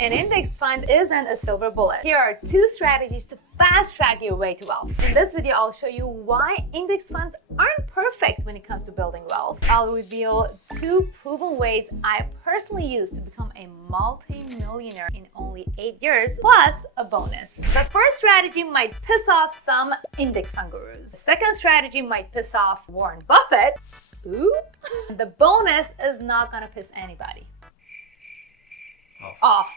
An index fund isn't a silver bullet. Here are 2 strategies to fast track your way to wealth. In this video, I'll show you why index funds aren't perfect when it comes to building wealth. I'll reveal 2 proven ways I personally used to become a multi-millionaire in only 8 years, plus a bonus. The first strategy might piss off some index fund gurus. The second strategy might piss off Warren Buffett. Ooh. The bonus is not gonna piss anybody off.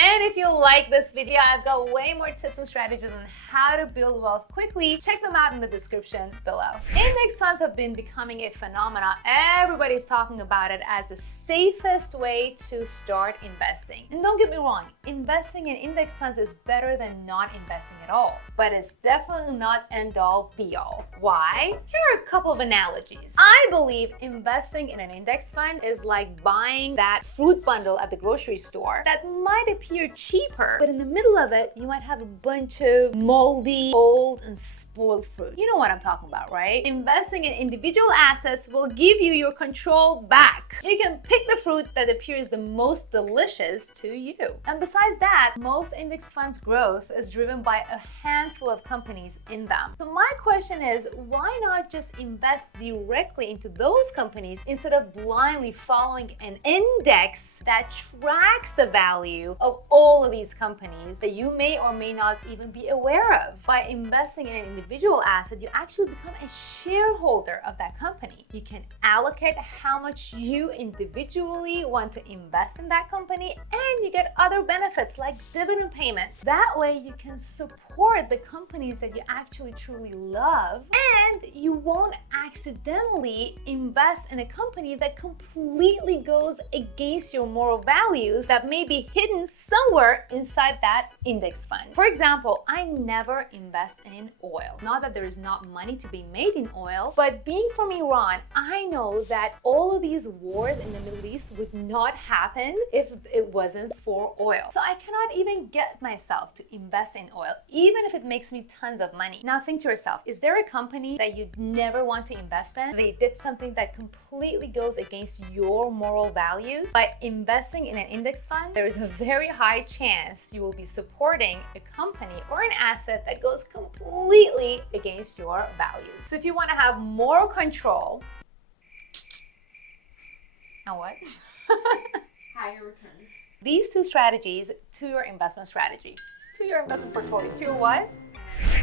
And if you like this video, I've got way more tips and strategies on how to build wealth quickly. Check them out in the description below. Index funds have been becoming a phenomenon. Everybody's talking about it as the safest way to start investing. And don't get me wrong, investing in index funds is better than not investing at all. But it's definitely not end-all be-all. Why? Here are a couple of analogies. I believe investing in an index fund is like buying that fruit bundle at the grocery store that might appear cheaper, but in the middle of it, you might have a bunch of moldy, old, and spoiled fruit. You know what I'm talking about, right? Investing in individual assets will give you your control back. You can pick the fruit that appears the most delicious to you. And besides that, most index funds' growth is driven by a handful of companies in them. So my question is, why not just invest directly into those companies instead of blindly following an index that tracks the value of all of these companies that you may or may not even be aware of? By investing in an individual asset, you actually become a shareholder of that company. You can allocate how much you individually want to invest in that company, and you get other benefits like dividend payments. That way you can support the companies that you actually truly love, and you won't accidentally invest in a company that completely goes against your moral values that may be hidden somewhere inside that index fund. For example, I never invest in oil. Not that there is not money to be made in oil, but being from Iran, I know that all of these wars in the Middle East would not happen if it wasn't for oil. So I cannot even get myself to invest in oil, even if it makes me tons of money. Now think to yourself, is there a company that you'd never want to invest in? They did something that completely goes against your moral values. By investing in an index fund, there is a very high chance you will be supporting a company or an asset that goes completely against your values. So if you want to have more control, and what? Higher returns. These 2 strategies to your investment strategy, to your investment portfolio, to your what?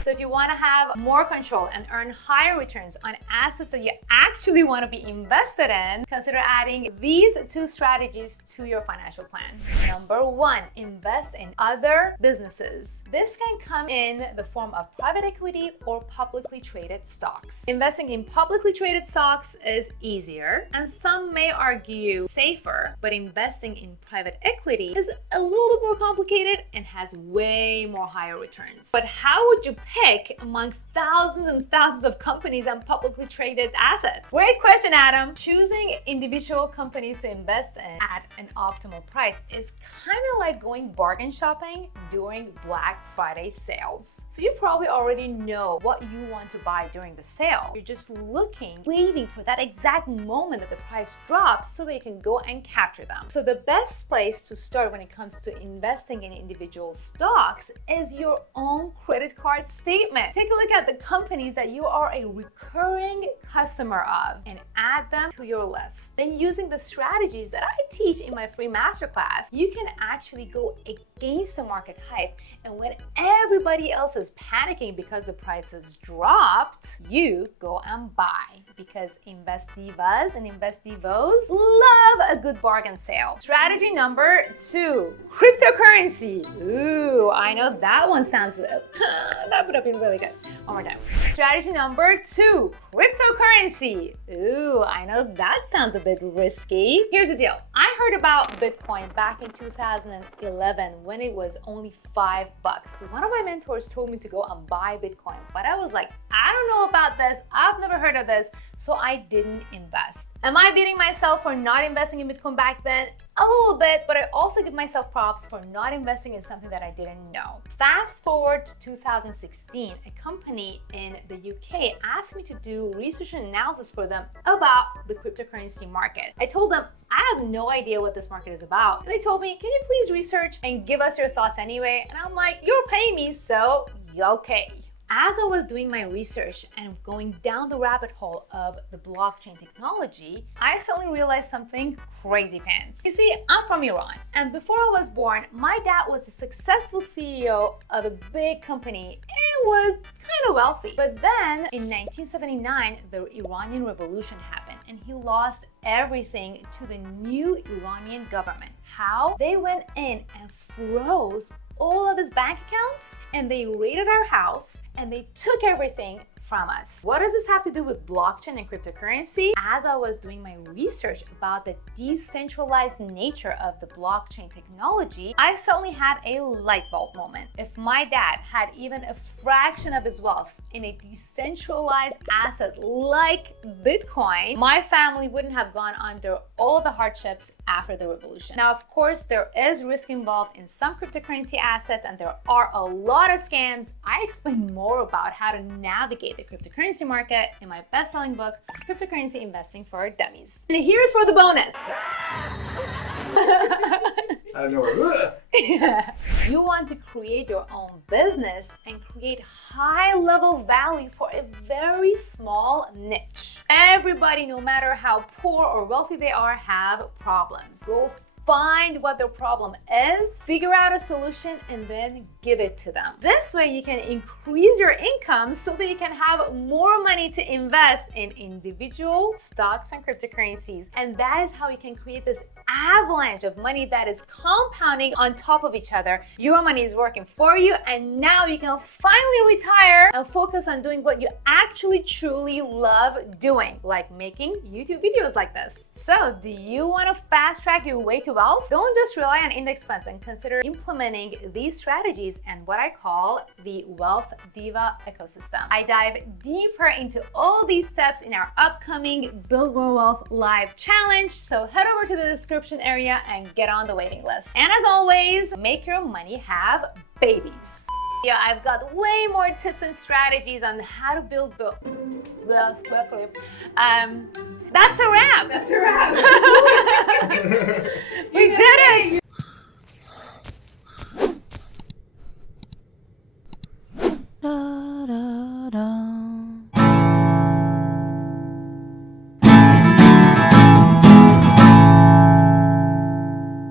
So if you want to have more control and earn higher returns on assets that you actually want to be invested in, consider adding these 2 strategies to your financial plan. Number 1, invest in other businesses. This can come in the form of private equity or publicly traded stocks. Investing in publicly traded stocks is easier, and some may argue safer, but investing in private equity is a little bit more complicated and has way more higher returns. But how would you pick among thousands and thousands of companies and publicly traded assets? Great question, Adam. Choosing individual companies to invest in at an optimal price is kind of like going bargain shopping during Black Friday sales. So you probably already know what you want to buy during the sale. You're just waiting for that exact moment that the price drops so that you can go and capture them. So the best place to start when it comes to investing in individual stocks is your own credit card statement. Take a look at the companies that you are a recurring customer of and add them to your list. Then using the strategies that I teach in my free masterclass, you can actually go against the market hype, and when everybody else is panicking because the prices dropped, you go and buy, because Invest Divas and Invest Divos love a good bargain sale. Strategy number 2, cryptocurrency. Ooh, I know that one sounds that would have been really good. One more time. Strategy number 2, cryptocurrency. Ooh, I know that sounds a bit risky. Here's the deal. I heard about Bitcoin back in 2011 when it was only $5. One of my mentors told me to go and buy Bitcoin, but I was like, I don't know about this. I've never heard of this. so I didn't invest. Am I beating myself for not investing in Bitcoin back then? A little bit, but I also give myself props for not investing in something that I didn't know. Fast forward to 2016, a company in the UK asked me to do research and analysis for them about the cryptocurrency market. I told them, I have no idea what this market is about. And they told me, can you please research and give us your thoughts anyway? And I'm like, you're paying me, so okay. As I was doing my research and going down the rabbit hole of the blockchain technology, I suddenly realized something crazy pants. You see, I'm from Iran, and before I was born, my dad was a successful CEO of a big company and was kind of wealthy. But then in 1979, the Iranian Revolution happened and he lost everything to the new Iranian government. How? They went in and froze all of his bank accounts and they raided our house and they took everything from us. What does this have to do with blockchain and cryptocurrency? As I was doing my research about the decentralized nature of the blockchain technology, I suddenly had a light bulb moment. If my dad had even a fraction of his wealth in a decentralized asset like Bitcoin, my family wouldn't have gone under all the hardships after the revolution. Now, of course, there is risk involved in some cryptocurrency assets and there are a lot of scams. I explain more about how to navigate the cryptocurrency market in my best-selling book, Cryptocurrency Investing for Dummies. And here's for the bonus. I don't know. Yeah. You want to create your own business and create high-level value for a very small niche. Everybody, no matter how poor or wealthy they are, have problems. Go find what their problem is, figure out a solution, and then give it to them. This way you can increase your income so that you can have more money to invest in individual stocks and cryptocurrencies. And that is how you can create this avalanche of money that is compounding on top of each other. Your money is working for you, and now you can finally retire and focus on doing what you actually truly love doing, like making YouTube videos like this. So, do you want to fast track your way to wealth? Don't just rely on index funds and consider implementing these strategies and what I call the Wealth Diva ecosystem. I dive deeper into all these steps in our upcoming Build More Wealth live challenge. So head over to the description area and get on the waiting list. And as always, make your money have babies. Yeah, I've got way more tips and strategies on how to build wealth quickly. That's a wrap. That's a wrap. We did it.